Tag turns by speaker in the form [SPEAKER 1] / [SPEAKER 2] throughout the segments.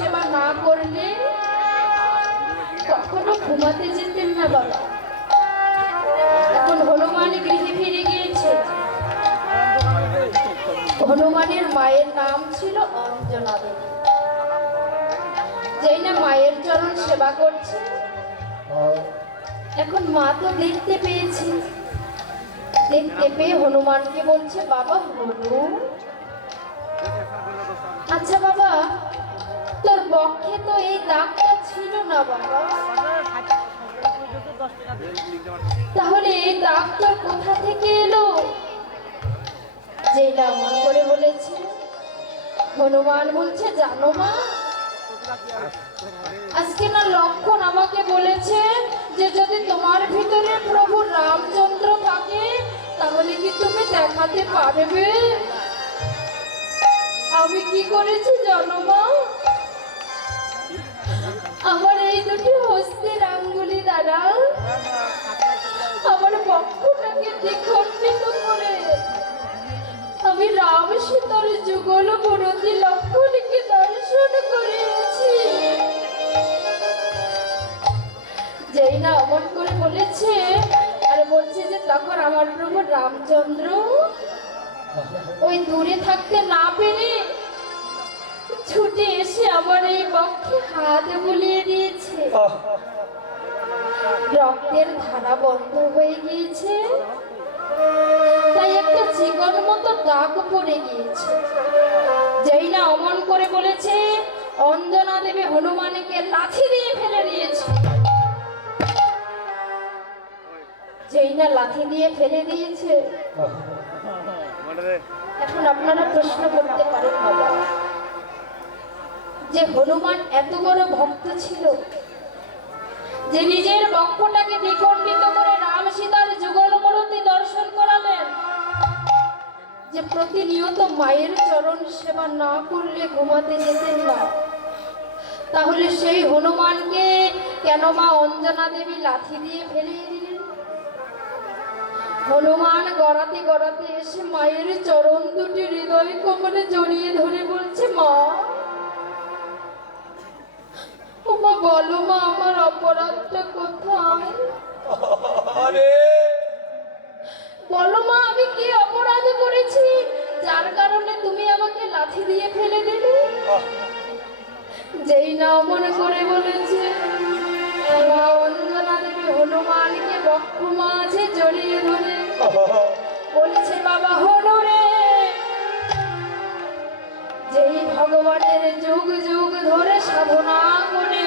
[SPEAKER 1] সেবা না করলে কখনো ঘুমাতে যেতেন না বাবা। এখন হনুমান গৃহে ফিরে গিয়েছে। হনুমানের মায়ের নাম ছিল অঞ্জনা দেবী যেই না মায়ের চরণ সেবা করছে, এখন মা তো দেখতে পেয়েছি। দেখতে পেয়ে হনুমানকে বলছে, বাবা হনু বক্ষে তো এই দাগটা ছিল না বাবা। তাহলে এই তোর কোথা থেকে এলো? যেটা মন করে বলেছে। হনুমান বলছে, জানো মা, আজকে না লক্ষণ আমাকে বলেছে যে যদি তোমার ভিতরে প্রভু রামচন্দ্র থাকে, তাহলে কি তুমি দেখাতে পারবে? আমি কি করেছি জানো মা? আমার এই দুটি হস্তের আঙ্গুলি দ্বারা আমার পক্ষটাকে দ্বিখণ্ডিত করে। আমি রাম সীতার যুগল মূরতি লক্ষণকে দর্শন করেছি যেই না অমন করে বলেছে, আর বলছে যে তখন আমার প্রভু রামচন্দ্র। ওই দূরে থাকতে না পেরে ছুটে এসে আমার এই বক্ষে হাত বুলিয়ে দিয়েছে। রক্তের ধারা বন্ধ হয়ে গিয়েছে। তাই একটা চিকন মতো দাগ পড়ে গিয়েছে। যেই না অমন করে বলেছে অঞ্জনা দেবী হনুমানকে লাথি দিয়ে ফেলে দিয়েছে। যেই না লাথি দিয়ে ফেলে দিয়েছে। এখন আপনারা প্রশ্ন করতে পারেন বাবা। যে হনুমান এত বড় ভক্ত ছিল, যে নিজের বক্ষটাকে দ্বিখণ্ডিত করে রাম সীতার যুগল মূর্তি দর্শন করালেন, যে প্রতিনিয়ত মায়ের চরণ সেবা না করলে ঘুমাতে যেতেন না। তাহলে সেই হনুমানকে কেন মা অঞ্জনা দেবী লাথি দিয়ে ফেলিয়ে দিলেন? হনুমান গড়াতে গড়াতে এসে মায়ের চরণ দুটি হৃদয় কোমরে জড়িয়ে ধরে বলছে, মা বলো মা আমার অপরাধটা কোথায়?
[SPEAKER 2] আরে!
[SPEAKER 1] বলো মা আমি কি অপরাধ করেছি? যার কারণে তুমি আমাকে লাথি দিয়ে ফেলে দিলে? যেই না মনে করে বলেছে মা অঞ্জনা দেবী হনুমানকে বক্ষ মাঝে জড়িয়ে ধরে। বলেছে বাবা হনু রে! যেই ভগবানের যুগ যুগ ধরে সাধনা করে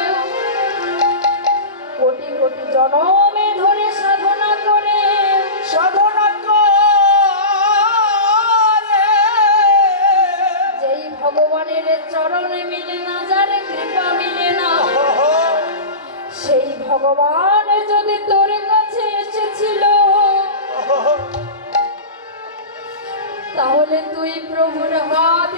[SPEAKER 1] জনমে ধরে সাধনা করে,
[SPEAKER 2] সাধনা
[SPEAKER 1] যেই ভগবানের চরণে মিলে না, যার কৃপা মিলে না, সেই ভগবান যদি তোর কাছে এসেছিল, তাহলে তুই প্রভুর হাত